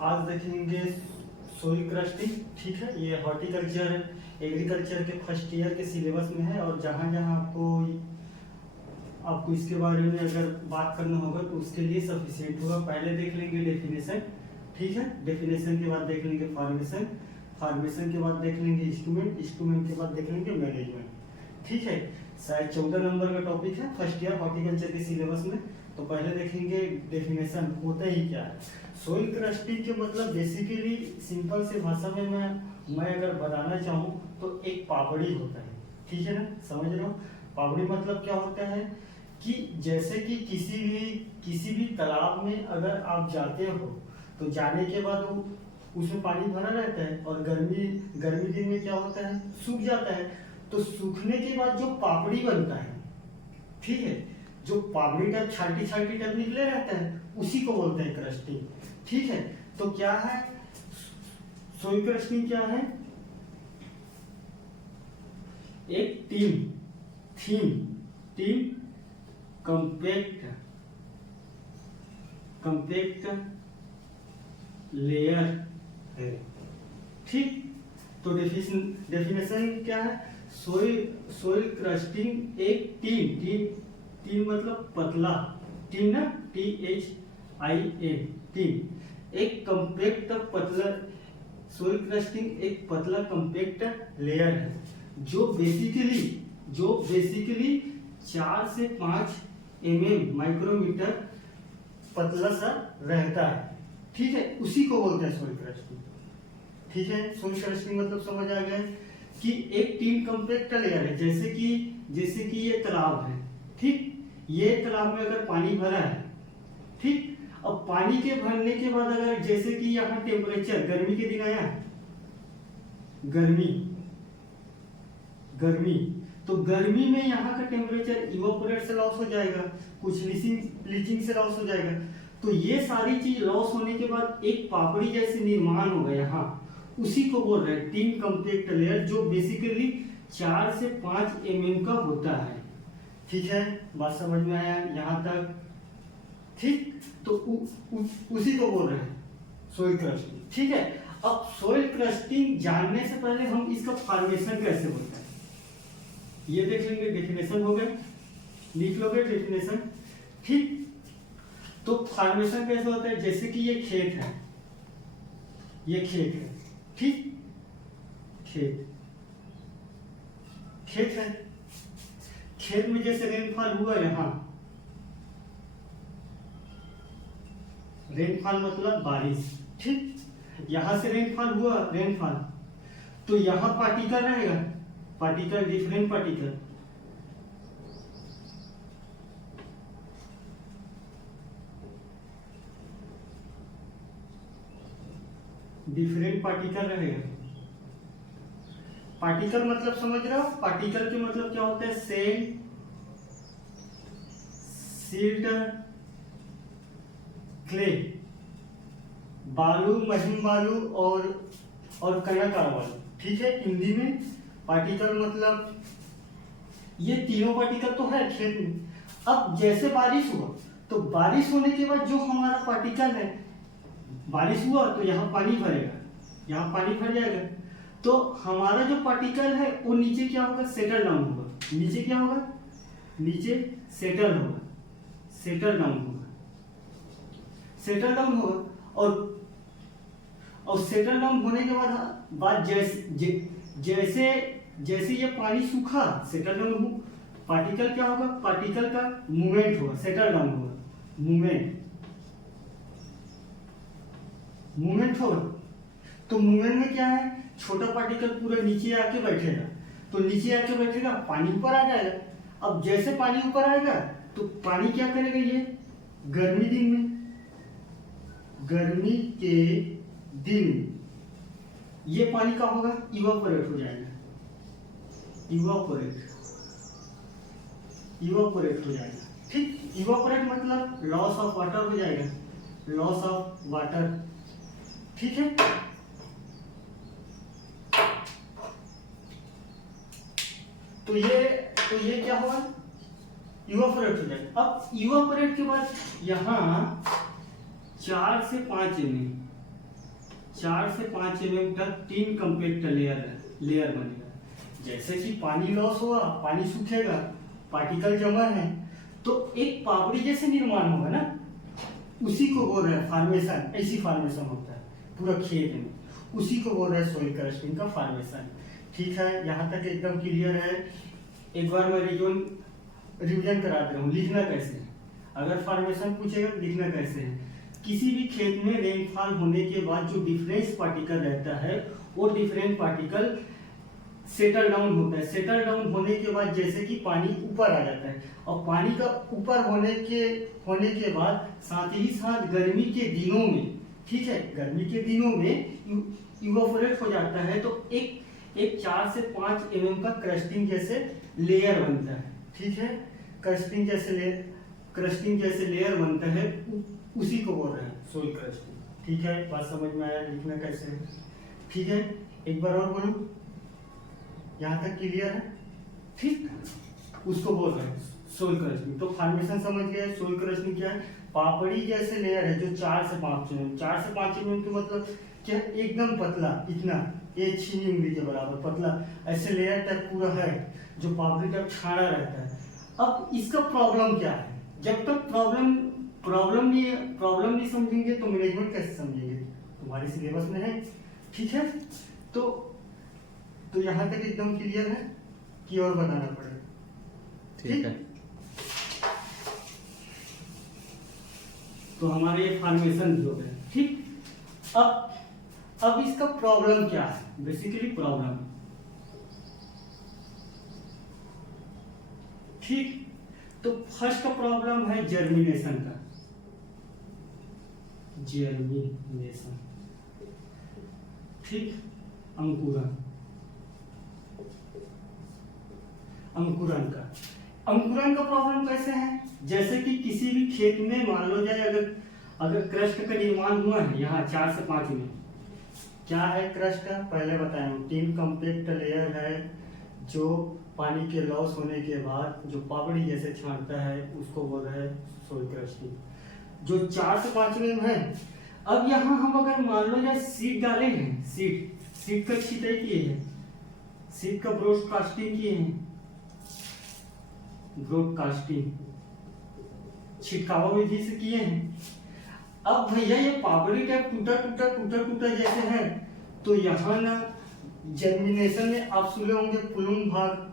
आज देखेंगे soil crusting. ठीक है, ये हॉर्टिकल्चर एग्रीकल्चर के फर्स्ट ईयर के सिलेबस में है और जहाँ जहाँ आपको इसके बारे में अगर बात करना होगा तो उसके लिए सफिशिएंट होगा। पहले देख लेंगे डेफिनेशन। ठीक है, डेफिनेशन के बाद देख लेंगे फॉर्मेशन, फॉर्मेशन के बाद देख लेंगे इंस्ट्रूमेंट, इंस्ट्रूमेंट के बाद देख लेंगे मैनेजमेंट। ठीक है, शायद 14 नंबर का टॉपिक है फर्स्ट ईयर हॉर्टिकल्चर के सिलेबस में। तो पहले देखेंगे डेफिनेशन होता ही क्या है। सोइल क्रस्टिंग के मतलब बेसिकली सिंपल से भाषा में मैं अगर बताना चाहूँ तो एक पापड़ी होता है। ठीक है ना, समझ रहे हो? पापड़ी मतलब क्या होता है कि जैसे कि किसी भी तालाब में अगर आप जाते हो तो जाने के बाद उसमें पानी भरा रहता है और गर्मी दिन में क्या होता है, सूख जाता है। तो सूखने के बाद जो पापड़ी बनता है, ठीक है, जो पापड़ी टाइप छाटी टाइप निकले रहता है, उसी को बोलते हैं क्रस्टिंग। ठीक है, तो क्या है सोइल क्रस्टिंग? क्या है? एक टीम कंपैक्ट लेयर है। ठीक, तो डेफिनेशन क्या है? सोइल क्रस्टिंग एक टीम मतलब पतला, टीम ना, THIN, टीम एक कंपैक्ट पतला। सोइल क्रस्टिंग एक पतला कंपैक्ट लेयर है जो बेसिकली 4 से 5 mm माइक्रोमीटर पतला सा रहता है। ठीक है, उसी को बोलते हैं सोइल क्रस्टिंग। ठीक है, सोइल क्रस्टिंग मतलब समझ आ गया कि एक टीम कंपैक्ट लेयर है। जैसे कि ये तालाब है। ठीक, ये तालाब में अगर पानी भरा है, ठीक, अब पानी के भरने के बाद अगर जैसे कि यहाँ टेम्परेचर, गर्मी के दिन आया, गर्मी तो गर्मी में यहाँ का टेम्परेचर इवापोरेट से लॉस हो जाएगा, कुछ लीचिंग से लॉस हो जाएगा। तो ये सारी चीज लॉस होने के बाद एक पापड़ी जैसे निर्माण होगा यहाँ, उसी को बोल रहे हैं टीम कंपैक्ट लेयर, जो बेसिकली 4 से 5 mm का होता है। ठीक है, बात समझ में आया यहाँ तक? ठीक, तो उसी को बोल रहे हैं सोइल क्रस्टिंग। ठीक है, अब सोइल क्रस्टिंग जानने से पहले हम इसका फॉर्मेशन कैसे होता है ये देख लेंगे। डेफिनेशन हो गए, लिख लोगे डेफिनेशन। ठीक, तो फॉर्मेशन कैसे होता है? जैसे कि ये खेत है, ठीक, खेत है। खेत में जैसे रेनफॉल हुआ, यहाँ रेनफॉल मतलब बारिश। ठीक, यहां से रेनफॉल हुआ, तो यहां पार्टिकल रहेगा, डिफरेंट पार्टिकल रहेगा। पार्टिकल मतलब समझ रहे हो? पार्टिकल के मतलब क्या होता है? सैंड, सिल्ट, क्ले, बालू, महीन बालू और कनाकार बालू। ठीक है, हिंदी में पार्टिकल मतलब ये तीनों पार्टिकल तो है खेत में। अब जैसे बारिश हुआ तो बारिश होने के बाद जो हमारा पार्टिकल है, बारिश हुआ तो यहाँ पानी भरेगा, यहाँ पानी भर जाएगा, तो हमारा जो पार्टिकल है वो नीचे क्या होगा? सेटल डाउन होगा। नीचे क्या होगा? नीचे सेटल डाउन होगा। और सेटल डाउन होने के बाद जैसे ये पानी सूखा, सेटल डाउन, पार्टिकल क्या होगा? पार्टिकल का मूवमेंट होगा, सेटल डाउन होगा, मूवमेंट होगा। तो मूवमेंट में क्या है? छोटा पार्टिकल पूरा नीचे आके बैठेगा, तो नीचे आके बैठेगा, पानी ऊपर आ जाएगा। अब जैसे पानी ऊपर आएगा तो पानी क्या करेगा? ये गर्मी के दिन ये पानी का होगा? इवापोरेट हो जाएगा, इवापोरेट हो जाएगा। ठीक, इवापोरेट मतलब लॉस ऑफ वाटर हो जाएगा, लॉस ऑफ वाटर। ठीक है, तो ये क्या होगा? इवापोरेट हो जाएगा। अब इवापोरेट के बाद यहाँ 4 से 5 mm 4 से 5 mm तक 3 कम्पैक्ट लेयर बनेगा। जैसे कि पानी लॉस हुआ, पानी सूखेगा, पार्टिकल जमा है, तो एक पापड़ी जैसे निर्माण होगा ना, उसी को बोल रहे हैं फॉर्मेशन। ऐसी फॉर्मेशन होता है पूरा खेत में, उसी को बोल रहे हैं सोइल क्रस्टिंग का फॉर्मेशन। ठीक है, यहाँ तक एकदम क्लियर है। एक बार मैं रिवीजन करा दे रहा हूँ, लिखना कैसे है। अगर फॉर्मेशन पूछेगा लिखना कैसे है। किसी भी खेत में रेनफॉल होने के बाद जो डिफरेंस पार्टिकल रहता है, वो डिफरेंट पार्टिकल सेटल डाउन होता है। सेटल डाउन होने के बाद जैसे कि पानी ऊपर आ जाता है, और पानी का ऊपर होने के बाद साथ ही साथ गर्मी के दिनों में, ठीक है, गर्मी के दिनों में इवापोरेट हो जाता है, तो एक 4 से 5 mm का क्रस्टिंग जैसे लेयर बनता है। ठीक है, क्रस्टिंग जैसे लेयर बनता है, उसी को बोल रहे हैं सोइल क्रस्टिंग। ठीक है, बात समझ में आया, लिखना कैसे है। ठीक है, एक बार और बोलूं, यहाँ तक क्लियर है। ठीक, उसको बोल रहे हैं सोइल क्रस्टिंग। तो फॉर्मेशन समझ गए। सोइल क्रस्टिंग क्या है? पापड़ी जैसे लेयर है जो 4 से 5 mm, 4 से 5 mm के मतलब क्या है? एकदम पतला, इतना, एक छीनी उंगली के बराबर पतला, ऐसे लेयर टाइप पूरा है जो पापड़ी टाइप छाड़ा रहता है। अब इसका प्रॉब्लम क्या है? जब तक प्रॉब्लम नहीं समझेंगे तो मैनेजमेंट कैसे समझेंगे? तुम्हारे सिलेबस में है। ठीक है, तो यहाँ तक एकदम क्लियर है कि और बताना पड़ेगा? ठीक है, तो हमारे ये फॉर्मेशन भी हो गए। ठीक, अब इसका प्रॉब्लम क्या है? बेसिकली प्रॉब्लम, ठीक, तो फर्स्ट का प्रॉब्लम है जर्मिनेशन का। जर्मिनेशन, ठीक, अंकुरन का प्रॉब्लम कैसे है? जैसे कि किसी भी खेत में मान लो जाए, अगर क्रस्ट का निर्माण हुआ है यहाँ 4 से 5 में, क्या है क्रस्ट? पहले बताया, 3 कम्पैक्ट लेयर है जो पानी के लॉस होने के बाद जो पापड़ी जैसे छांटता है, उसको बोल रहे हैं सोइल क्रस्टिंग, जो 4 से 5 mm है। अब यहाँ हम अगर मान लो जाए सीड डाले हैं, सीड का छिटाई किए हैं, सीड का ब्रॉडकास्टिंग किए हैं, ब्रॉडकास्टिंग छिटकाव विधि से किए हैं। अब भैया ये पापड़ी टाइप टूटा जैसे है, तो यहाँ ना जर्मिनेशन में आप सुने होंगे पुलुम भाग।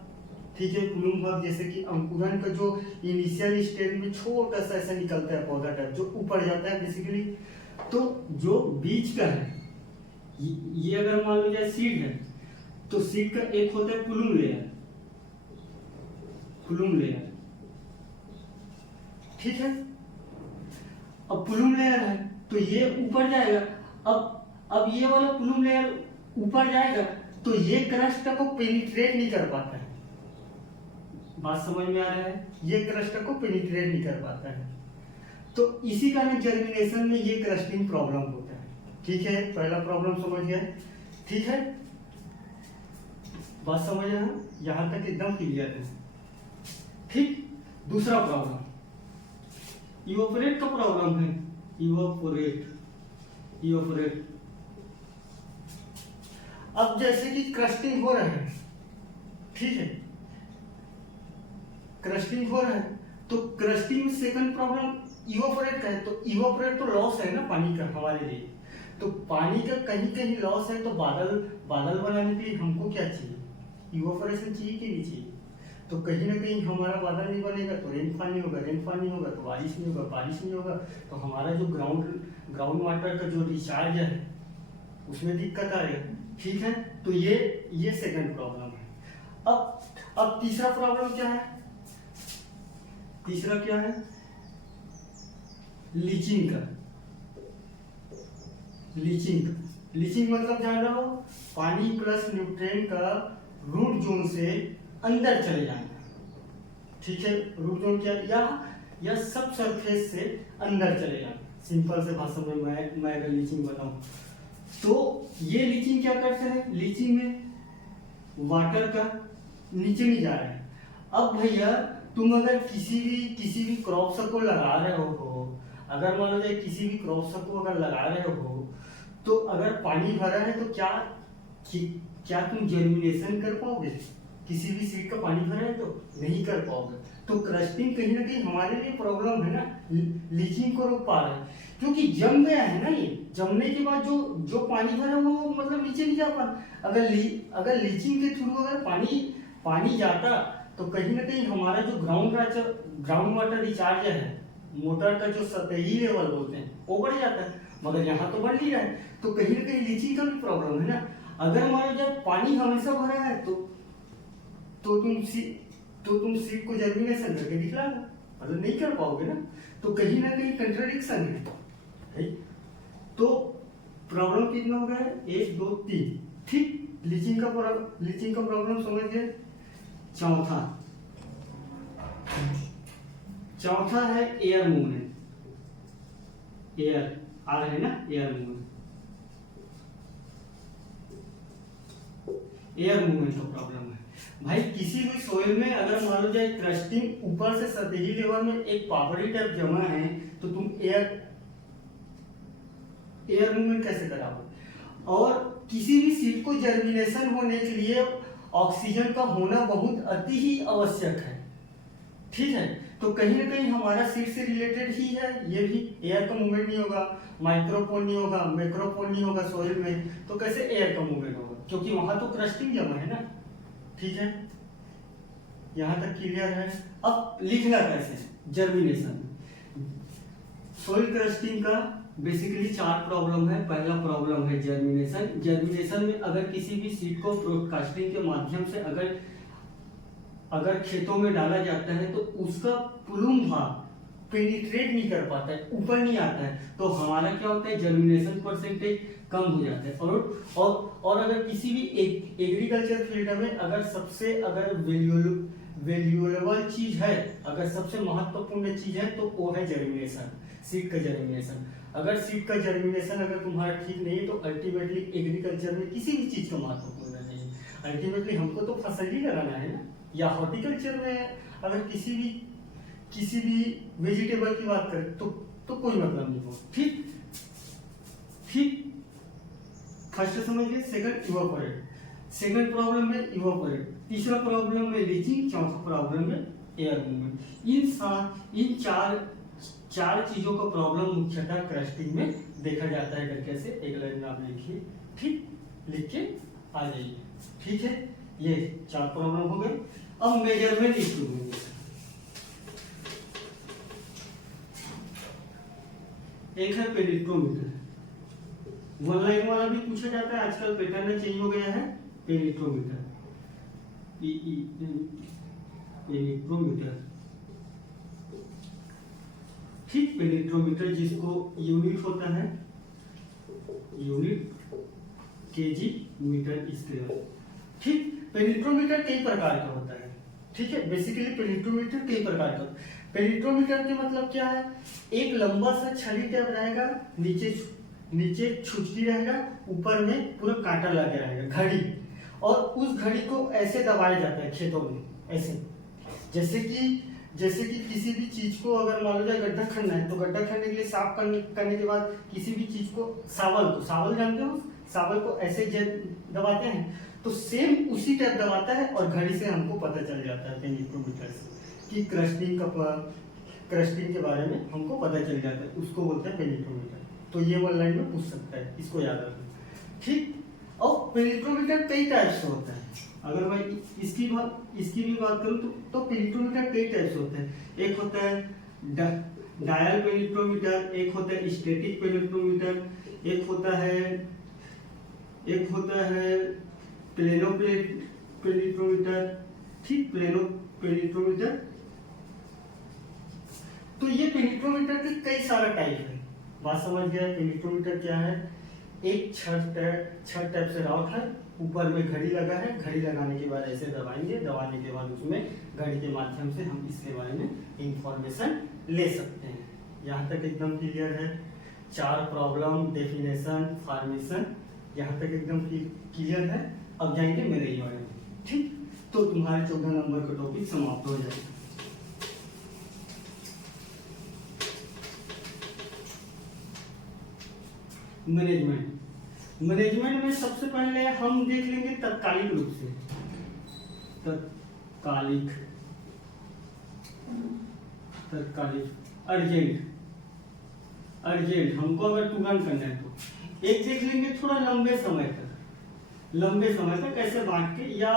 ठीक है, पुलुम भाग जैसे कि अंकुरन का जो इनिशियल स्टेज में छोटा सा ऐसा निकलता है पौधा टाइप, जो ऊपर जाता है बेसिकली। तो जो बीज का है, ये अगर मान लो जाए सीड है, तो सीड का एक होता है पुलुम लेयर, ठीक है। अब पुलुम लेयर है तो ये ऊपर जाएगा। अब ये वाला पुलुम लेयर ऊपर जाएगा तो ये क्रस्ट को पेनिट्रेट नहीं कर पाता है। बात समझ में आ रहा है? ये क्रस्ट को पेनिट्रेट नहीं कर पाता है, तो इसी कारण जर्मिनेशन में ये क्रस्टिंग प्रॉब्लम होता है। ठीक है, पहला प्रॉब्लम समझ गए। ठीक है, बात समझ रहे हो? यहां तक एकदम क्लियर है। ठीक, दूसरा प्रॉब्लम इवापोरेट का प्रॉब्लम है। इवापोरेट अब जैसे कि क्रस्टिंग हो रहा है, ठीक है, क्रस्टिंग हो रहा है, तो क्रस्टिंग में सेकंड प्रॉब्लम इवापोरेट का है। तो इवापोरेट तो लॉस है ना पानी का हमारे लिए, तो पानी का कहीं कहीं लॉस है, तो बादल बनाने के लिए हमको क्या चाहिए? इवापोरेशन चाहिए कि नहीं चाहिए? तो कहीं ना कहीं हमारा बादल नहीं बनेगा तो रेनफॉल नहीं होगा तो बारिश नहीं होगा तो हमारा जो ग्राउंड वाटर का जो रिचार्ज है उसमें दिक्कत आएगा। ठीक है, तो ये सेकंड प्रॉब्लम है। अब तीसरा प्रॉब्लम क्या है? तीसरा क्या है? लीचिंग का। लीचिंग मतलब जान रहे हो? पानी प्लस न्यूट्रिएंट का रूट जोन से अंदर चले जाना। ठीक है, रूट जोन क्या या सब सरफेस से अंदर चले जाना। सिंपल से भाषा में मैं अगर लीचिंग बताऊं तो ये लीचिंग क्या करता है? लीचिंग में वाटर का नीचे नहीं जा रहा है। अब भैया तुम अगर किसी भी क्रॉप्स को लगा रहे हो, अगर मान लो किसी भी क्रॉप्स को अगर लगा रहे हो, तो अगर पानी भरा है तो क्या तुम जर्मिनेशन कर पाओगे? किसी भी सीड का पानी भरा है तो नहीं कर पाओगे। तो क्रस्टिंग कहीं ना कहीं हमारे लिए प्रॉब्लम है ना, लीचिंग को रोक पा रहा है, क्योंकि जम गया है ना। ये जमने के बाद जो पानी भरा है वो मतलब नीचे नहीं जा पा रहा। अगर लीचिंग के थ्रू अगर पानी जाता तो कहीं ना कहीं हमारा जो ग्राउंड वाटर रिचार्ज है, मोटर का जो सतही लेवल बोलते हैं, वो बढ़ जाता है, मगर यहाँ तो बढ़ नहीं रहा है। तो कहीं ना कहीं लीचिंग का भी प्रॉब्लम है ना। अगर मान लो जब पानी हमेशा भरा है तो तुम सीड को जर्मिनेशन करके दिखला दो, मतलब नहीं कर पाओगे ना। तो कहीं ना कहीं कंट्राडिक्शन है। तो प्रॉब्लम कितना हो गया है? 1 2 3। ठीक, लीचिंग का प्रॉब्लम समझ गए। चौथा है एयर मूवमेंट। एयर आ रहा है ना, एयर मूवमेंट का प्रॉब्लम है भाई। किसी भी सोइल में अगर मान लो जाए क्रस्टिंग ऊपर से सतही लेवल में एक पावडरी टाइप जमा है तो तुम एयर मूवमेंट कैसे कराओगे? और किसी भी सीड को जर्मिनेशन होने के लिए ऑक्सीजन का होना बहुत अति ही आवश्यक है। ठीक है, तो कहीं ना कहीं हमारा सीड से रिलेटेड ही है ये भी। एयर का मूवमेंट नहीं होगा, माइक्रोपोन नहीं होगा, मैक्रोपोन नहीं होगा सोइल में, तो कैसे एयर का मूवमेंट होगा? क्योंकि वहां तो क्रस्टिंग जमा है ना। ठीक है, यहां तक क्लियर है। अब लिखना कैसे? जर्मिनेशन। सोइल क्रस्टिंग का बेसिकली 4 प्रॉब्लम है। पहला प्रॉब्लम है जर्मिनेशन। जर्मिनेशन में अगर किसी भी सीड को ब्रॉडकास्टिंग के माध्यम से अगर खेतों में डाला जाता है तो उसका प्लूम भाग पेनिट्रेट नहीं कर पाता है, ऊपर नहीं आता है, तो हमारा क्या होता है? जर्मिनेशन परसेंटेज कम हो जाता है। और अगर किसी भी एग्रीकल्चर फील्ड में अगर सबसे वैल्यूएबल चीज है, अगर सबसे महत्वपूर्ण चीज है तो वो है जर्मिनेशन, सीड का जर्मिनेशन। अगर सीड का जर्मिनेशन अगर तुम्हारा ठीक नहीं है तो अल्टीमेटली एग्रीकल्चर में किसी भी चीज का महत्वपूर्ण नहीं है। अल्टीमेटली हमको तो फसल ही लगाना है ना। या हॉर्टिकल्चर में अगर किसी भी वेजिटेबल की बात करें तो कोई मतलब नहीं हो। ठीक, फर्स्ट समझिए। सेकंड इवापोरेट, सेकंड प्रॉब्लम में इवापोरेट, तीसरा प्रॉब्लम में लीचिंग, चौथा प्रॉब्लम में एयर मूवमेंट। इन चार चीजों का प्रॉब्लम मुख्यतः क्रस्टिंग में देखा जाता है। करके ऐसे एक लाइन में आप लिखिए। ठीक, लिख के आ जाइए। ठीक है, ये 4 प्रॉब्लम हो गए। अब मेजरमेंट इंस्ट्रूमेंट, एक है पेनिट्रोमीटर। 1 लाइन वाला भी पूछा जाता है, आजकल पैटर्न चेंज हो गया है। Penetrometer, penetrometer. ठीक, पेनिट्रोमीटर जिसको यूनिट होता है, यूनिट केजी मीटर स्क्वायर। ठीक, पेनिट्रोमीटर कई प्रकार का होता है। ठीक है, बेसिकली पेनिट्रोमीटर कई प्रकार का। पेनिट्रोमीटर के मतलब क्या है? एक लंबा सा छड़ी टाइप रहेगा, नीचे छुचती रहेगा, ऊपर में पूरा कांटा लगे रहेगा, घड़ी। और उस घड़ी को ऐसे दबाया जाता है खेतों में, ऐसे जैसे कि किसी भी चीज को अगर मान लो जाए गड्ढा खनना है तो गड्ढा खनने के लिए साफ करने के बाद किसी भी चीज को सावल जानते हो, सावल को ऐसे दबाते हैं, तो सेम उसी टाइप दबाता है और घड़ी से हमको पता चल जाता है पेनिट्रोमीटर से कि क्रस्टिंग के बारे में हमको पता चल जाता है, उसको बोलते हैं पेनिट्रोमीटर। तो ये 1 लाइन में पूछ सकता है, इसको याद रखना। ठीक, और पेनिट्रोमीटर कई टाइप से होता है। अगर मैं इसकी भी बात करूं तो पेनिट्रोमीटर कई टाइप से होते हैं। एक होता है डायल पेनिट्रोमीटर, एक होता है स्टैटिक पेनिट्रोमीटर, एक होता है प्लेनो पेनिट्रोमीटर। ठीक, प्लेनो पेनिट्रोमीटर। तो ये पेनिट्रोमीटर के कई सारा टाइप है। बात समझ गया पेनिट्रोमीटर क्या है? एक छड़ टाइप से राउट है, ऊपर में घड़ी लगा है, घड़ी लगाने के बाद ऐसे दबाएंगे, दबाने के बाद उसमें घड़ी के माध्यम से हम इसके बारे में इंफॉर्मेशन ले सकते हैं। यहाँ तक एकदम क्लियर है। 4 प्रॉब्लम, डेफिनेशन, फॉर्मेशन, यहाँ तक एकदम क्लियर है। अब जाएंगे मेरे ही बारे में। ठीक, तो तुम्हारे 14 नंबर का टॉपिक समाप्त हो जाएगा। मैनेजमेंट। मैनेजमेंट में सबसे पहले हम देख लेंगे तत्कालिक रूप से, तत्कालिक अर्जेंट हमको अगर तुरंत करना है तो एक देख लेंगे थोड़ा लंबे समय तक ऐसे बांट के, या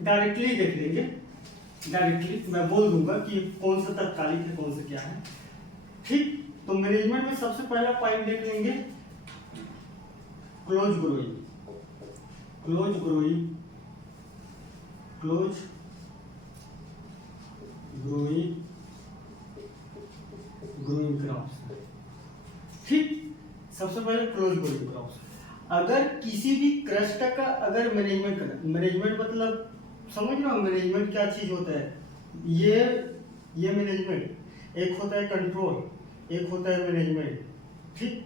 डायरेक्टली देख लेंगे। डायरेक्टली मैं बोल दूंगा कि कौन सा तत्कालिक है कौन सा क्या है। ठीक, तो मैनेजमेंट में सबसे पहला पॉइंट देख लेंगे क्लोज ग्रोइंग क्रॉप्स। ठीक, सबसे पहले क्लोज ग्रोइंग क्रॉप्स। अगर किसी भी क्रस्टर का अगर मैनेजमेंट मतलब समझ रहे हो मैनेजमेंट क्या चीज होता है। ये मैनेजमेंट, एक होता है कंट्रोल, एक होता है मैनेजमेंट। ठीक,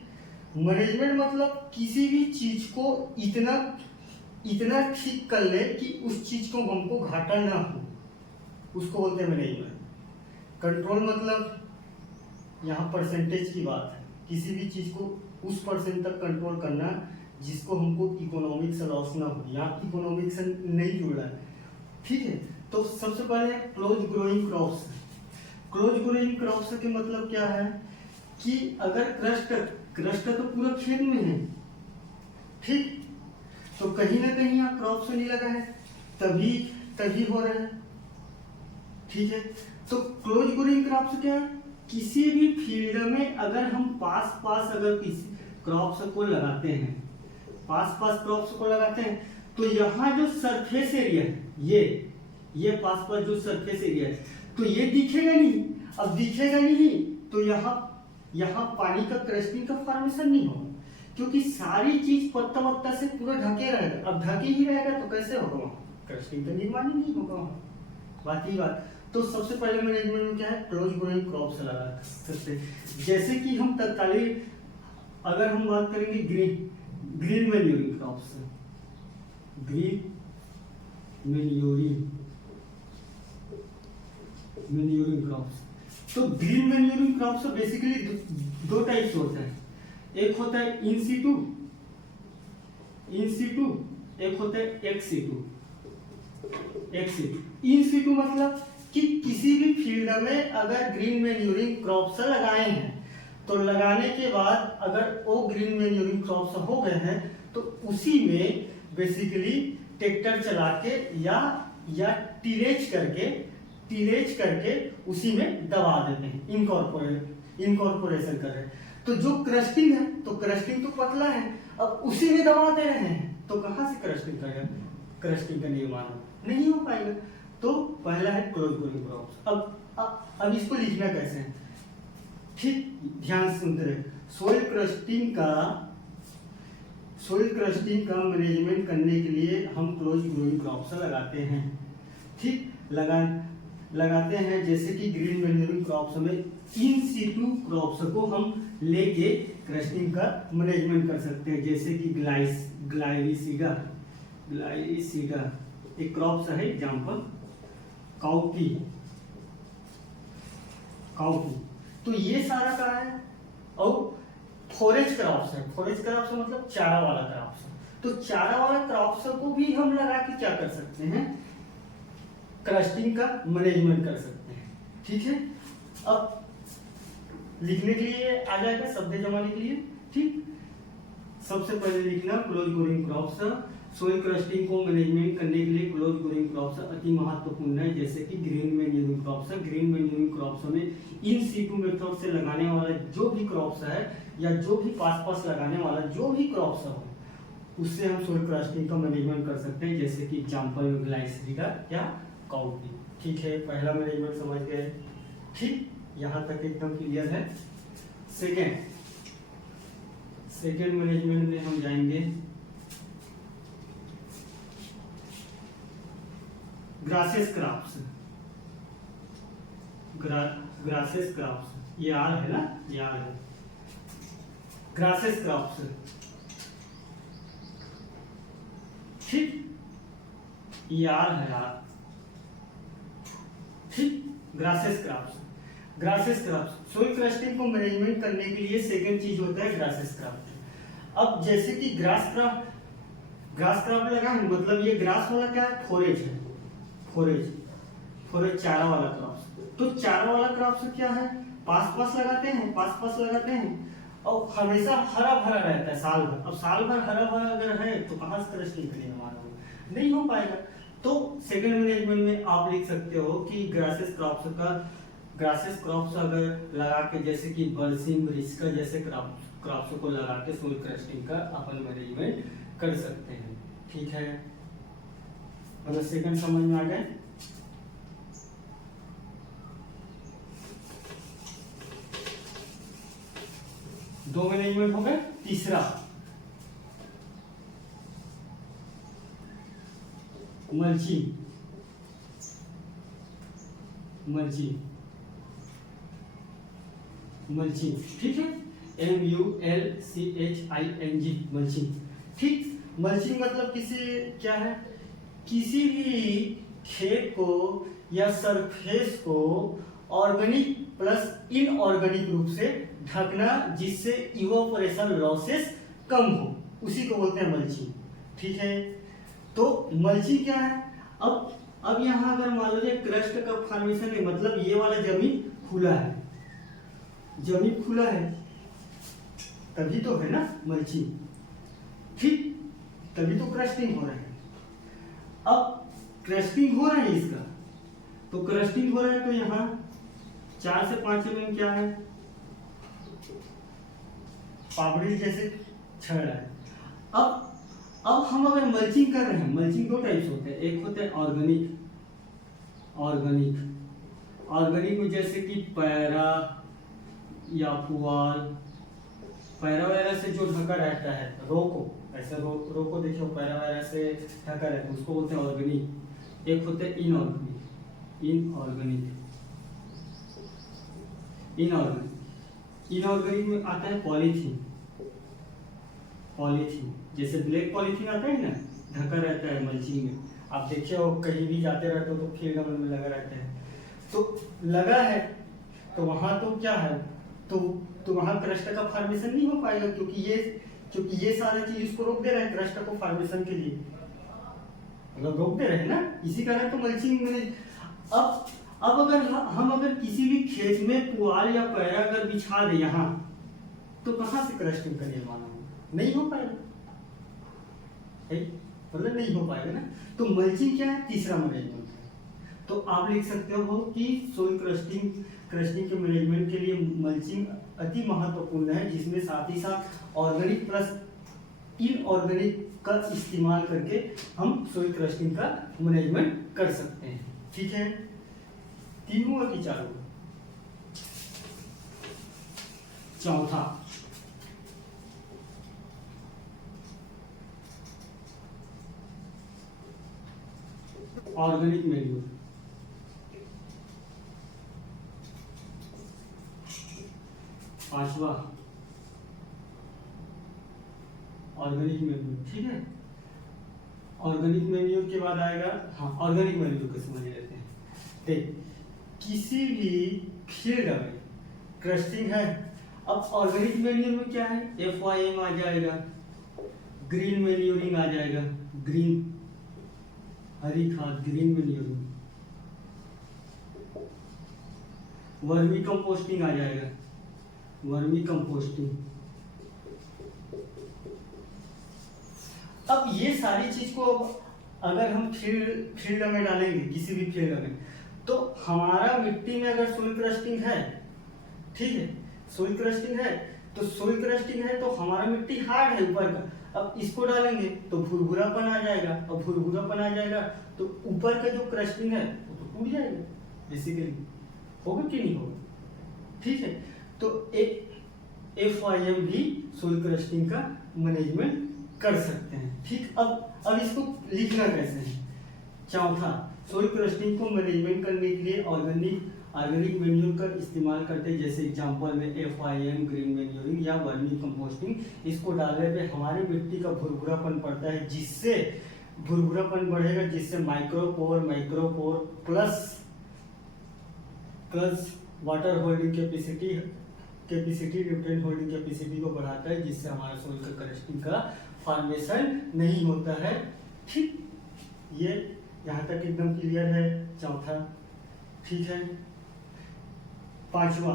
मैनेजमेंट मतलब किसी भी चीज को इतना ठीक कर ले कि उस चीज को हमको घाटा ना हो, उसको बोलते हैं मैनेजमेंट। कंट्रोल मतलब यहाँ परसेंटेज की बात है, किसी भी चीज को उस परसेंट तक कंट्रोल करना जिसको हमको इकोनॉमिक से लॉस ना हो। यहाँ इकोनॉमिक से नहीं जुड़ रहा है। ठीक है, तो सबसे पहले close growing crops. Close growing crops के मतलब क्या है कि अगर क्रस्टर तो पूरा खेत में है, ठीक, तो कहीं ना कहीं यहाँ क्रॉप्स नहीं लगा है, तभी हो रहा है। ठीक है, तो क्लोज ग्रोइंग क्रॉप्स क्या है, किसी भी फील्ड में अगर हम पास अगर किसी क्रॉप्स को लगाते हैं, पास क्रॉप्स को लगाते हैं, तो यहाँ जो सरफेस एरिया है, ये पास जो सरफेस एरिया है, तो ये दिखेगा नहीं। अब दिखेगा नहीं तो यहाँ पानी का क्रस्टिंग का फॉर्मेशन नहीं होगा, क्योंकि सारी चीज पत्ता से पूरा ढके रहेगा। अब ढके ही रहेगा तो कैसे होगा वहाँ क्रस्टिंग का निर्माण ही नहीं होगा वहाँ। बात ही बात। तो सबसे पहले मैनेजमेंट में क्या है, क्लोज ग्रोइंग क्रॉप्स लगा सकते हैं। जैसे कि हम तत्कालीन अगर हम बात करेंगे green manuring crops, green manuring crops. तो ग्रीन मैन्योरिंग क्रॉप्स बेसिकली दो टाइप्स होते हैं, एक होता है इन सीटू, एक होता है एक्स सीटू। इन सीटू मतलब कि किसी भी फील्ड में अगर ग्रीन मैन्योरिंग क्रॉप्स लगाए हैं, तो लगाने के बाद अगर वो ग्रीन मैन्योरिंग क्रॉप्स हो गए हैं, तो उसी में बेसिकली ट्रैक्टर चला के या टिलेज करके उसी में दबा देते हैं, इनकॉर्पोरेशन कर रहे हैं। तो जो क्रस्टिंग है, तो क्रस्टिंग तो पतला है, अब उसी में दबा दे रहे हैं, तो कहां से क्रस्टिंग करेगा, क्रस्टिंग का निर्माण नहीं हो पाएगा। तो पहला है क्लोज ग्रोइंग क्रॉप्स। अब इसको लिखना कैसे है, ठीक, ध्यान से सुनते रहे। सोइल क्रस्टिंग का मैनेजमेंट करने के लिए हम क्लोज ग्रोइंग क्रॉप्स लगाते हैं। ठीक, लगाते हैं जैसे कि ग्रीन मैन्योरिंग क्रॉप्स में इन सीटू क्रॉप्स को हम लेके क्रस्टिंग का मैनेजमेंट कर सकते हैं। जैसे कि ग्लाइरिसीडा एक क्रॉप्स है, एग्जांपल काउपी। तो ये सारा क्या है, और फॉरेस्ट क्रॉप्स है। फॉरेस्ट क्रॉप्स मतलब चारा वाला क्रॉप्स। तो चारा वाला क्रॉप्स को भी हम लगा के क्या कर सकते हैं, क्रस्टिंग का मैनेजमेंट कर सकते हैं। ठीक है, अब लिखने के लिए आ जाएगा, शब्द जमा लिख लिए। ठीक, सबसे पहले लिखना close growing crops. Soil crusting को मैनेजमेंट करने के लिए क्लोज ग्रोइंग क्रॉप्स अति महत्वपूर्ण है, जैसे कि ग्रीन मैन्योरिंग क्रॉप्स है। ग्रीन मैन्योरिंग क्रॉप्स में इन सीटू मेथड से लगाने वाला जो भी क्रॉप्स है, या जो भी पास लगाने वाला जो भी क्रॉप्स है, उससे हम सोइल क्रस्टिंग का मैनेजमेंट कर सकते हैं। जैसे कि एग्जांपल में ग्लाइसिडा या काउपी। ठीक है, पहला मैनेजमेंट समझ गए। ठीक, यहां तक एकदम क्लियर है। सेकेंड मैनेजमेंट में हम जाएंगे ग्रासेस क्रॉप्स। ये आर है ना, ये आर है। ग्रासेस क्रॉप्स, ठीक, ये आर है आर। ठीक, ग्रासेस क्रॉप्स। सोइल क्रस्टिंग को मैनेजमेंट करने के लिए सेकंड चीज होता है ग्रासेस क्रॉप्स। अब जैसे कि ग्रास क्रॉप लगा है, मतलब ये ग्रास वाला क्या है, फोरेज है, फोरेज चारा वाला क्रॉप। तो चारा वाला क्रॉप से क्या है, पास लगाते हैं और हमेशा हरा भरा रहता है साल भर। अब साल भर हरा भरा अगर है तो कहाँ से क्रस्टिंग करेंगे, हमारा नहीं हो पाएगा। तो सेकंड मैनेजमेंट में आप लिख सकते हो कि ग्रासेस क्रॉप्स अगर लगा के, जैसे कि बरसीम, रिस्का जैसे क्रॉप्स को लगा के सोइल क्रस्टिंग का अपन मैनेजमेंट कर सकते हैं। ठीक है, अगर सेकंड समझ में आ गए। दो मैनेजमेंट हो गए। तीसरा मल्चिंग। ठीक है, MULCHING मल्चिंग। ठीक, मल्चिंग मतलब किसी भी खेत को या सरफेस को ऑर्गेनिक प्लस इनऑर्गेनिक रूप से ढकना, जिससे इवोपोरेशन लॉसेस कम हो, उसी को बोलते हैं मल्चिंग। ठीक है, तो मल्चिंग क्या है, अब यहाँ अगर मान लीजिए क्रस्ट का फॉर्मेशन है, मतलब ये वाला जमीन खुला है, तभी तो है ना मल्चिंग। ठीक, तभी तो क्रस्टिंग हो रहा है। अब क्रस्टिंग हो रहा है इसका, तो क्रस्टिंग हो रहा है तो यहाँ 4 से 5 mm क्या है, पापड़ी जैसे छड़ रहा है। अब हम अगर मल्चिंग कर रहे हैं, मल्चिंग दो टाइप्स होते हैं, एक होते हैं ऑर्गेनिक में जैसे कि पैरा या पुआल, पैरा वगैरह से जो ढका रहता है, रोको ऐसे रोको देखियो, पैरा वगैरह से ढका रहता है, उसको बोलते हैं ऑर्गेनिक। एक होते हैं इनऑर्गेनिक में आता है पॉलीथीन, जैसे ब्लैक पॉलीथीन आता है ना, ढका रहता है मल्चिंग में। आप देखिए हो, कहीं भी जाते रहते हो तो फील्ड में लगा रहता है, तो लगा है तो वहां तो क्या है, तो वहां क्रस्ट का फॉर्मेशन नहीं हो पाएगा, क्योंकि ये सारे चीज उसको रोक दे रहे हैं क्रस्ट को फॉर्मेशन के लिए, मतलब रोक दे रहे हैं ना, इसी कारण तो मल्चिंग में। अब अगर किसी भी खेत में पुआल या पैरा अगर बिछा दे यहाँ, तो कहाँ से क्रस्टिंग का निर्माण होगा, नहीं हो पाएगा, मतलब नहीं हो पाएगा ना। तो मल्चिंग क्या है, तीसरा मैनेजमेंट है। तो आप लिख सकते हो कि सोइल क्रस्टिंग के मैनेजमेंट के लिए मल्चिंग अति महत्वपूर्ण है, जिसमें साथ ही साथ ऑर्गेनिक प्लस इनऑर्गेनिक का इस्तेमाल करके हम सोइल क्रस्टिंग का मैनेजमेंट कर सकते हैं। ठीक है, तीनों की चारों। चौथा ऑर्गेनिक मैन्योर। पांचवा ऑर्गेनिक मैन्योर। ठीक है, ऑर्गेनिक मैन्योर के बाद आएगा, हाँ ऑर्गेनिक मैन्योर को समझ लेते हैं। देख, किसी भी फील्ड में क्रस्टिंग है, अब ऑर्गेनिक मैन्योर में क्या है, FYM आ जाएगा, ग्रीन मैन्योरिंग आ जाएगा, ग्रीन हरी खाद, ग्रीन मैन्योरिंग, वर्मी कंपोस्टिंग आ जाएगा, वर्मी कंपोस्टिंग। अब ये सारी चीज को अगर हम फील्ड में डालेंगे, किसी भी फील्ड में, तो हमारा मिट्टी में अगर सोइल क्रस्टिंग है, ठीक है, सोइल क्रस्टिंग है तो हमारा मिट्टी हार्ड है ऊपर का। अब इसको डालेंगे तो भुरभुरापन आ जाएगा, और भुरभुरापन आ जाएगा तो ऊपर का जो क्रस्टिंग है वो तो टूट जाएगा, बेसिकली होगा कि नहीं होगा। ठीक है, तो FYM भी सोइल क्रस्टिंग का मैनेजमेंट कर सकते हैं। ठीक, अब इसको लिखना कैसे है। चौथा, सोइल क्रस्टिंग को मैनेजमेंट करने के लिए ऑर्गेनिक मैन्योर का इस्तेमाल करते हैं, जैसे एग्जांपल में FYM, ग्रीन मैन्योरिंग या वर्मी कंपोस्टिंग। इसको डालने पे हमारी मिट्टी का भुरभुरापन पड़ता है, जिससे भुरभुरापन बढ़ेगा, जिससे micropore plus water holding capacity capacity, nutrient holding capacity को बढ़ाता है, जिससे हमारा सोइल का क्रस्टिंग का फॉर्मेशन नहीं होता है। ठीक, ये यहाँ तक एकदम क्लियर है। चौथा, ठीक है। पांचवा,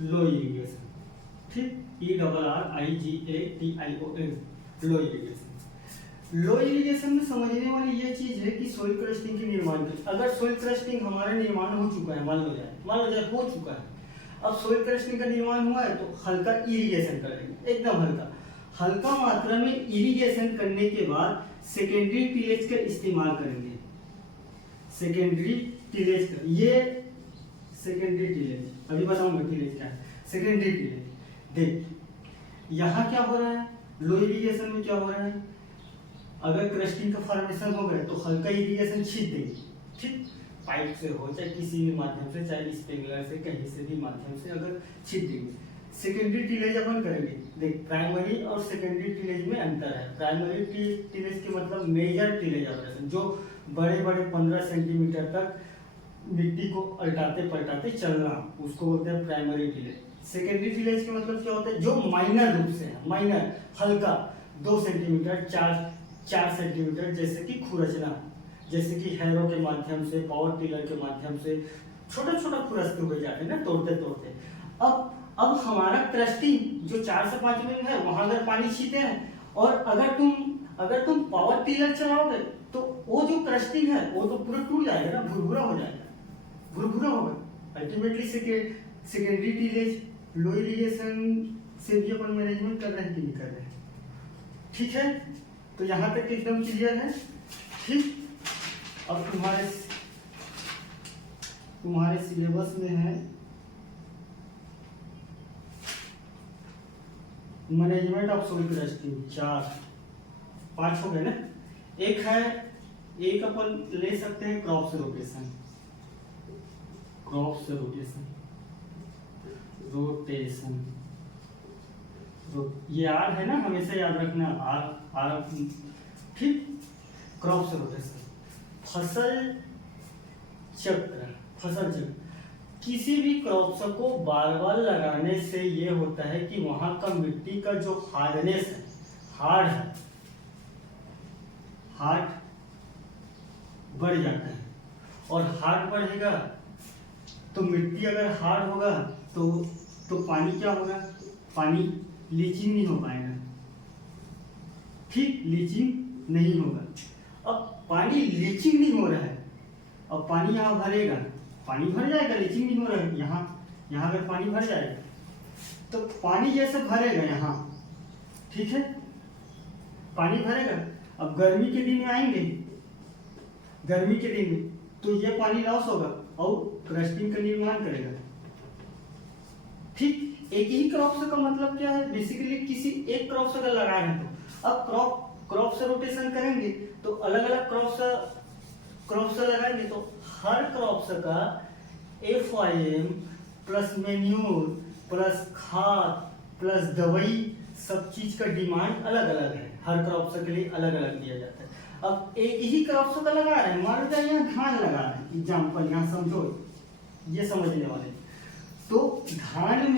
लो इरिगेशन। ठीक, ERRIGATION, लो इरिगेशन। लो इरिगेशन में समझने वाली ये चीज है कि सोइल क्रस्टिंग के निर्माण की, अगर सोइल क्रस्टिंग हमारा निर्माण हो चुका है, मान लो जाए हो चुका है, अब सोइल क्रस्टिंग का निर्माण हुआ है तो हल्का इरिगेशन करेंगे, एकदम हल्का मात्रा में इरिगेशन करने के बाद सेकेंडरी टिलेज का इस्तेमाल करेंगे। सेकेंडरी टिलेज का, ये सेकेंडरी टिलेज, अभी बताऊंगा टिलेज क्या है। सेकेंडरी टिलेज, देख यहाँ क्या हो रहा है, लो इरिगेशन में क्या हो रहा है, अगर क्रस्टिंग का फॉर्मेशन हो गया तो हल्का इरिगेशन छीट देंगे। ठीक, पाइप से हो चाहे किसी भी माध्यम से, चाहे स्प्रिंकलर से, कहीं से भी माध्यम से अगर छीट देंगे। सेकेंडरी टिलेज अपन करेंगे। देख, प्राइमरी और सेकेंडरी टिलेज में अंतर है। प्राइमरी टिलेज के मतलब मेजर टिलेज ऑपरेशन, जो बड़े 15 सेंटीमीटर तक मिट्टी को अल्टाते पलटाते चलना, उसको बोलते हैं प्राइमरी टिलेज। सेकेंडरी टिलेज के मतलब क्या होता है, जो माइनर रूप से है, माइनर हल्का 2 सेंटीमीटर 4 सेंटीमीटर, जैसे कि खुरचना, जैसे कि हैरो के माध्यम से, पावर टिलर के माध्यम से छोटा खुरचते हुए जाते हैं ना, तोड़ते। अब हमारा क्रस्टिंग जो 4 से 5 mm है, वहां अगर पानी छीटे हैं और अगर तुम पावर टिलर चलाओगे तो वो जो क्रस्टिंग है वो तो पूरा टूट जाएगा ना, भुरभुरा हो जाएगा, भुरभुरा होगा। अल्टीमेटली सेकेंडरी टिलेज, लो इरिगेशन से भी अपन मैनेजमेंट कर रहे हैं कि नहीं कर रहे हैं। ठीक है, तो यहाँ तक एकदम क्लियर है। ठीक, अब तुम्हारे सिलेबस में है मैनेजमेंट ऑफ सोइल क्रस्टिंग, 5 हो गए ना। एक अपन ले सकते हैं क्रॉप से रोटेशन, ये आर है ना, हमेशा याद रखना, आर। ठीक, क्रॉप से रोटेशन। फसल चक्र, किसी भी क्रॉप्स को बार बार लगाने से ये होता है कि वहां का मिट्टी का जो हार्डनेस है, हार्ड बढ़ जाता है, और हार्ड बढ़ेगा तो मिट्टी अगर हार्ड होगा तो पानी क्या होगा, पानी लीचिंग नहीं हो पाएगा। ठीक, लीचिंग नहीं होगा। अब पानी लीचिंग नहीं हो रहा है, अब पानी यहाँ भरेगा, पानी भर जाएगा, लीचिंग नहीं हो रहा है। यहाँ अगर पानी भर जाएगा तो पानी जैसे भरेगा यहाँ, ठीक है, पानी भरेगा। अब गर्मी के दिन आएंगे, गर्मी के दिन तो ये पानी लॉस होगा और क्रस्टिंग का निर्माण करेगा। ठीक, एक ही क्रॉप का मतलब क्या है, बेसिकली किसी एक क्रॉप अगर लगा रहे हैं तो अब क्रॉप से रोटेशन करेंगे तो अलग अलग क्रॉप से लगाएंगे तो हर क्रॉप का FIM प्लस मेन्यूर प्लस खाद प्लस दवाई, सब चीज का डिमांड अलग अलग है, हर क्रॉप के लिए अलग अलग दिया जाता है। अब एक ही क्रॉप का लगा रहे हैं, मान लो यहाँ धान लगा रहे हैं, एग्जाम्पल यहाँ समझो, ये समझने वाले। तो धान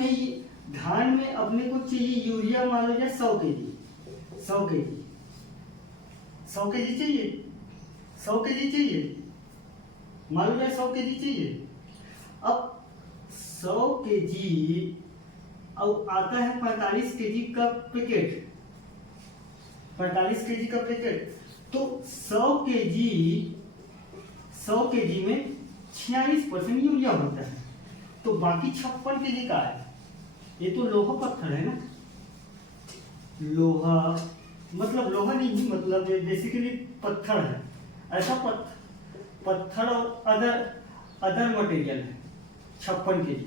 में अपने को चाहिए यूरिया, मान लो जाए 100 kg, 100 kg चाहिए, 100 kg चाहिए, मान लो जाए 100 kg चाहिए। अब 100 kg और आता है 45 kg का पैकेट, 45 kg का पैकेट, तो 100 kg में 46% यूरिया होता है, तो बाकी 56 kg का है। ये तो लोहा पत्थर है ना, लोहा मतलब लोहा नहीं, मतलब बेसिकली पत्थर है, ऐसा पत्थर और अदर मटेरियल है। 56 kg,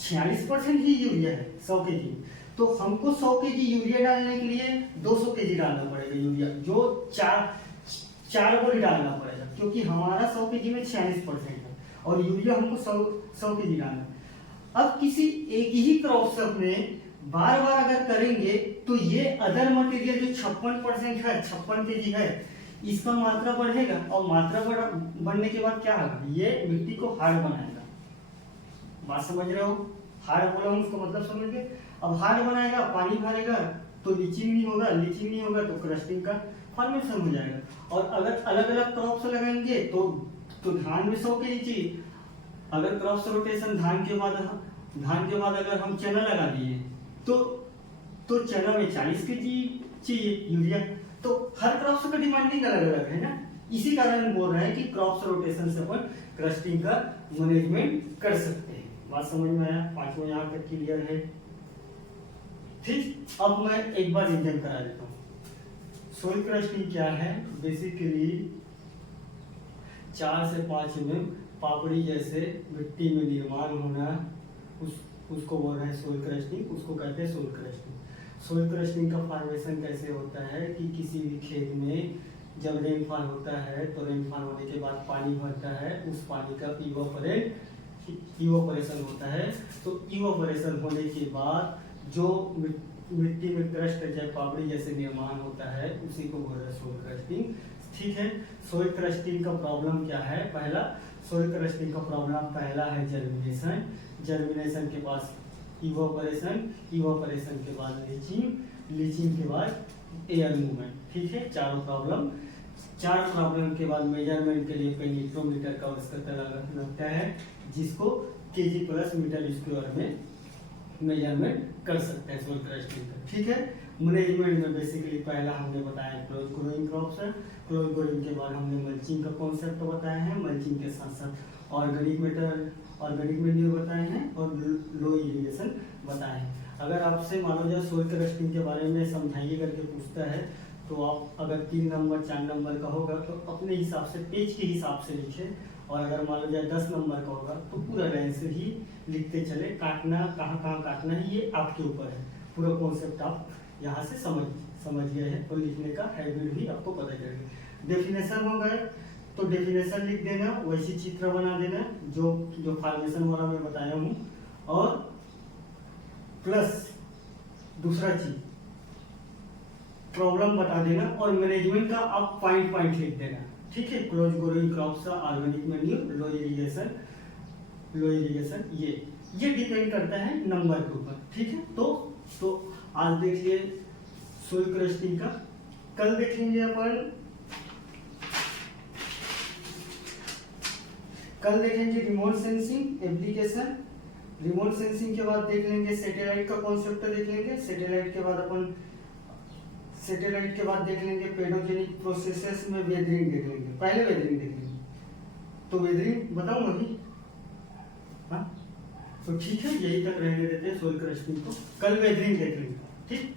46% ही यूरिया है 100 kg, तो हमको 100 kg यूरिया डालने के लिए 200 kg डालना पड़ेगा यूरिया, जो 4 बोरी डालना पड़ेगा। क्योंकि हमारा 100 kg में 46% है और यूरिया हमको 100 kg डालना है। अब किसी एक ही क्रॉप में बार बार अगर करेंगे तो ये अदर मटेरियल जो 56% है, 56 kg है, इसका मात्रा बढ़ेगा और मात्रा बढ़ने के बाद क्या होगा, ये मिट्टी को हार्ड बनाएगा। बात समझ रहे हो? हार्ड बोला हूं उसको मतलब समझ गए। अब हार्ड बनाएगा, पानी भरेगा तो लीचिंग नहीं होगा, लीचिंग नहीं होगा तो क्रस्टिंग का फॉर्मेशन हो जाएगा। और अगर अलग अलग क्रॉप्स लगाएंगे तो धान में 100 kg चाहिए। अगर क्रॉप्स रोटेशन धान के बाद अगर हम चना लगा दिए तो चना में 40 kg चाहिए यूरिया। तो हर क्रॉप्स का डिमांडिंग अलग अलग है ना, इसी कारण बोल रहे हैं कि क्रॉप्स रोटेशन से अपन क्रस्टिंग का मैनेजमेंट कर सकते हैं। बात समझ में आया? पांचवा यहाँ तक क्लियर है। ठीक, अब मैं एक बार रिवीजन करा देता हूँ। सोइल क्रस्टिंग क्या है? बेसिकली 4 से 5 mm पापड़ी जैसे मिट्टी में निर्माण होना, उसको बोल रहे हैं सोइल क्रस्टिंग, उसको कहते हैं सोइल क्रस्टिंग। सोइल क्रस्टिंग का फॉर्मेशन कैसे होता है कि किसी भी खेत में जब रेनफॉल होता है तो रेनफॉल होने के बाद पानी भरता है, उस पानी का इवोपरेशन होता है। तो इवोपरेशन होने के बाद जो मिट्टी में क्रस्ट जैसे पापड़ी जैसे निर्माण होता है उसी को बोल रहे हैं सोइल क्रस्टिंग। ठीक है, सोइल क्रस्टिंग का प्रॉब्लम क्या है? पहला सोइल क्रस्टिंग का प्रॉब्लम पहला है जर्मिनेशन, जर्मिनेशन के बाद इवोपरेशन, इवोपरेशन के बाद लीचिंग, लीचिंग के बाद एयर मूवमेंट। ठीक है, चार प्रॉब्लम के बाद मेजरमेंट के लिए पेनिट्रोमीटर का आवश्यकता लगता है, जिसको केजी प्लस मीटर स्क्वायर में मेजरमेंट कर सकते हैं सोइल क्रस्टिंग का। ठीक है, मैनेजमेंट में बेसिकली पहला हमने बताया क्लोज ग्रोइंग क्रॉप्स है, क्लोज ग्रोइंग के बाद हमने मल्चिंग का कॉन्सेप्ट बताया है, मल्चिंग के साथ साथ ऑर्गेनिक मैन्योर बताए हैं और लो इरिगेशन बताए हैं। अगर आपसे मान लो सोइल क्रस्टिंग के बारे में समझाइए करके पूछता है तो आप अगर 3 नंबर 4 नंबर का होगा तो अपने हिसाब से पेज के हिसाब से लिखे, और अगर मान लो 10 नंबर का होगा तो पूरा लाइन से ही लिखते चले। काटना कहाँ काटना है ये आपके ऊपर है, पूरा कॉन्सेप्ट आप यहाँ से समझ गए हैं तो लिखने का हैबिट भी आपको पता चलेगा। डेफिनेशन हो गए तो डेफिनेशन लिख देना, वैसी चित्र बना देना जो फॉर्मेशन वाला मैं बताया हूँ, और प्लस दूसरा चीज प्रॉब्लम बता देना और मैनेजमेंट का आप पॉइंट लिख देना। ठीक है, close growing crops, organic manure, low irrigation ये डिपेंड करता है नंबर के ऊपर। ठीक है, तो आज देखिए सोइल क्रस्टिंग का, कल देखेंगे अपन, कल देखेंगे remote sensing application. Remote sensing के बाद देख लेंगे सैटेलाइट का कॉन्सेप्ट देख लेंगे। सैटेलाइट के बाद देख लेंगे पेडोजेनिक प्रोसेसेस में वेदरिंग देख लेंगे। पहले वेदरिंग देख लेंगे, तो वेदरिंग बताऊं अभी? हाँ, तो ठीक है, यही तक रहने देते हैं सोइल क्रस्टिंग को, कल वेदरिंग देख लेंगे। ठीक।